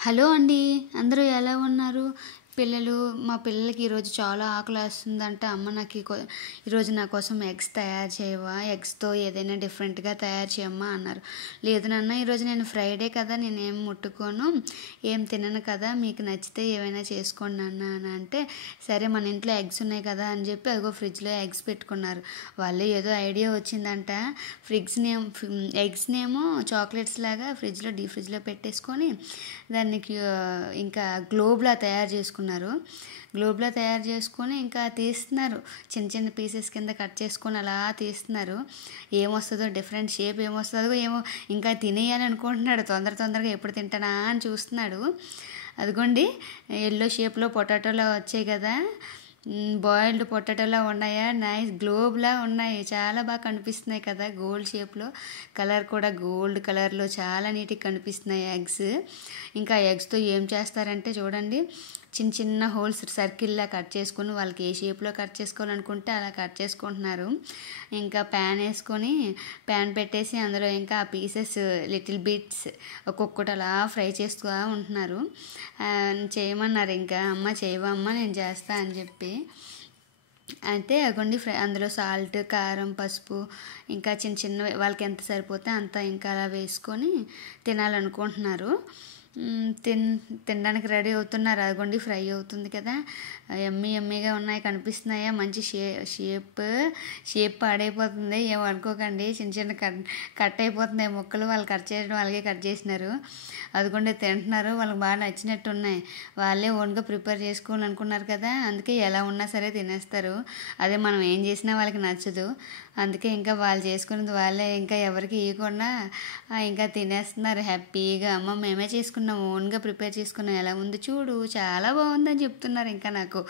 Hello అండి. అందరూ ఎలా ఉన్నారు? మా పిల్లలకి ఈరోజు చాలా ఆకలేస్తుందంట. అమ్మ ఈరోజు నా కోసం ఎగ్స్ తయారు చేయవా? ఎగ్స్‌తో ఏదైనా డిఫరెంట్‌గా తయారు చేయమ్మా అన్నారు. లేదు నాన్న, ఈరోజు నేను ఫ్రైడే కదా! నేనేం ముట్టుకోను. ఏం తినను కదా! మీకు నచ్చితే ఏవైనా చేసుకోండి నాన్న అని అంటే, సరే మన ఇంట్లో ఎగ్స్ ఉన్నాయి కదా అని చెప్పి అదిగో ఫ్రిడ్జ్‌లో ఎగ్స్ పెట్టుకున్నారు. వాళ్ళు ఏదో ఐడియా వచ్చిందంట. ఎగ్స్‌నేమో చాక్లెట్స్ లాగా డీప్ ఫ్రిడ్జ్‌లో పెట్టేసుకొని దానికి ఇంకా గ్లోబ్‌లా తయారు చేసుకున్నారు. గ్లోబ్‌లా తయారు చేసుకొని ఇంకా తీస్తున్నారు. చిన్న చిన్న పీసెస్ కింద కట్ చేసుకొని అలా తీస్తున్నారు. ఏమొస్తదో డిఫరెంట్ షేప్ ఏమొస్తదో ఏమో ఇంకా తినేయాలి అనుకుంటున్నాడు. తొందరగా ఎప్పుడు తింటానా అని చూస్తున్నాడు. అదిగోండి యెల్లో షేప్‌లో పొటాటోలా వచ్చాయి కదా! బాయిల్డ్ పొటాటోలా ఉన్నాయా? నైస్ గ్లోబ్‌లా ఉన్నాయి. చాలా బాగా కనిపిస్తున్నాయి కదా! గోల్డ్ షేప్‌లో. కలర్ కూడా గోల్డ్ కలర్‌లో చాలా నీట్‌గా కనిపిస్తున్నాయి ఎగ్స్. ఇంకా ఎగ్స్‌తో ఏం చేస్తారంటే చూడండి, చిన్న చిన్న హోల్స్ సర్కిల్లా కట్ చేసుకొని వాళ్ళకి ఏ షేప్‌లో కట్ చేసుకోవాలనుకుంటే అలా కట్ చేసుకుంటున్నారు. ఇంకా ప్యాన్ పెట్టేసి అందులో ఇంకా ఆ పీసెస్ లిటిల్ బిట్స్ ఒక్కొక్కటి అలా ఫ్రై చేస్తూ ఉంటున్నారు. చేయమన్నారు. ఇంకా అమ్మ చేయవా అమ్మ, నేను చేస్తా అని చెప్పి. అయితే అగోండి అందులో సాల్ట్, కారం, పసుపు ఇంకా చిన్న చిన్నవి వాళ్ళకి ఎంత సరిపోతే అంత ఇంకా అలా వేసుకొని తినాలనుకుంటున్నారు. తినడానికి రెడీ అవుతున్నారు. అదిగోండి ఫ్రై అవుతుంది కదా! యమ్మీగా ఉన్నాయి, కనిపిస్తున్నాయా? మంచి షేప్ పాడైపోతుంది ఏమో అనుకోకండి. చిన్న చిన్న కట్ అయిపోతున్నాయి ముక్కలు. వాళ్ళు కట్ చేయడం అలాగే కట్ చేసినారు. అదిగోండి తింటున్నారు. వాళ్ళకి బాగా నచ్చినట్టు ఉన్నాయి. వాళ్ళే ఓన్గా ప్రిపేర్ చేసుకోవాలి అనుకున్నారు కదా! అందుకే ఎలా ఉన్నా సరే తినేస్తారు. అదే మనం ఏం చేసినా వాళ్ళకి నచ్చదు. అందుకే ఇంకా వాళ్ళు చేసుకున్నది వాళ్ళే ఇంకా ఎవరికి ఇవ్వకుండా ఇంకా తినేస్తున్నారు హ్యాపీగా. అమ్మ మేమే చేసుకున్నాం, ఓన్గా ప్రిపేర్ చేసుకున్నాం, ఎలా ఉంది చూడు, చాలా బాగుందని చెప్తున్నారు ఇంకా నాకు.